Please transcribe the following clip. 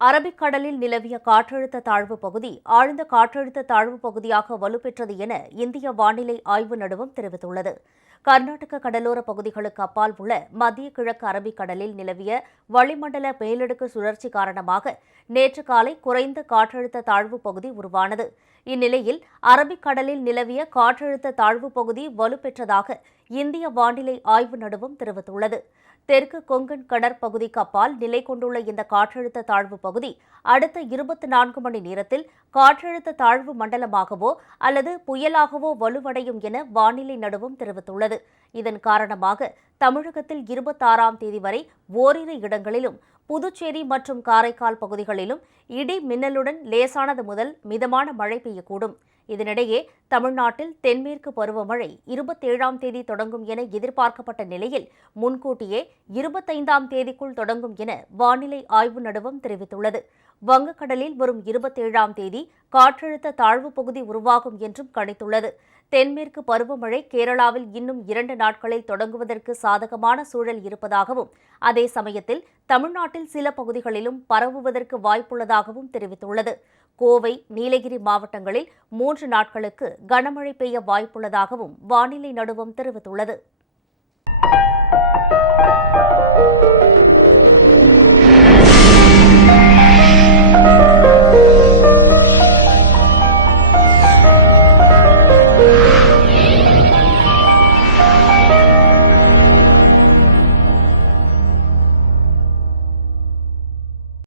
அரபிக்கடலில் நிலவிய காற்றழுத்த தாழ்வு பகுதி ஆழ்ந்த காற்றழுத்த தாழ்வு பகுதியாக வலுப்பெற்றது என இந்திய வானிலை ஆய்வு நடுவம் தெரிவித்துள்ளது. கர்நாடக கடலோர பகுதிகளுக்கு அப்பால் உள்ள மத்திய கிழக்கு அரபிக்கடலில் நிலவிய வளிமண்டல மேலடுக்கு சுழற்சி காரணமாக நேற்று காலை குறைந்த காற்றழுத்த தாழ்வு பகுதி உருவானது. இந்நிலையில் அரபிக்கடலில் நிலவிய காற்றழுத்த தாழ்வு பகுதி வலுப்பெற்றதாக இந்திய வானிலை ஆய்வு நடுவம் தெரிவித்துள்ளது. தெற்கு கொங்கன் கடற்பகுதிக்கு அப்பால் நிலை கொண்டுள்ள இந்த காற்றழுத்த தாழ்வு பகுதி அடுத்த இருபத்தி நான்கு மணி நேரத்தில் காற்றழுத்த தாழ்வு மண்டலமாகவோ அல்லது புயலாகவோ வலுவடையும் என வானிலை நடுவம் தெரிவித்துள்ளது. இதன் காரணமாக தமிழகத்தில் இருபத்தாறாம் தேதி வரை ஓரிரு இடங்களிலும் புதுச்சேரி மற்றும் காரைக்கால் பகுதிகளிலும் இடி மின்னலுடன் லேசானது முதல் மிதமான மழை பெய்யக்கூடும். இதனிடையே தமிழ்நாட்டில் தென்மேற்கு பருவமழை இருபத்தேழாம் தேதி தொடங்கும் என எதிர்பார்க்கப்பட்ட நிலையில் முன்கூட்டியே இருபத்தைந்தாம் தேதிக்குள் தொடங்கும் என வானிலை ஆய்வு நடுவம் தெரிவித்துள்ளது. வங்கக்கடலில் வரும் இருபத்தேழாம் தேதி காற்றழுத்த தாழ்வு பகுதி உருவாகும் என்றும் கணித்துள்ளது. தென்மேற்கு பருவமழை கேரளாவில் இன்னும் இரண்டு நாட்களில் தொடங்குவதற்கு சாதகமான சூழல் இருப்பதாகவும் அதே சமயத்தில் தமிழ்நாட்டில் சில பகுதிகளிலும் பரவுவதற்கு வாய்ப்புள்ளதாகவும் தெரிவித்துள்ளது. கோவை நீலகிரி மாவட்டங்களில் மூன்று நாட்களுக்கு கனமழை பெய்ய வாய்ப்புள்ளதாகவும் வானிலை நடுவம் தெரிவித்துள்ளது.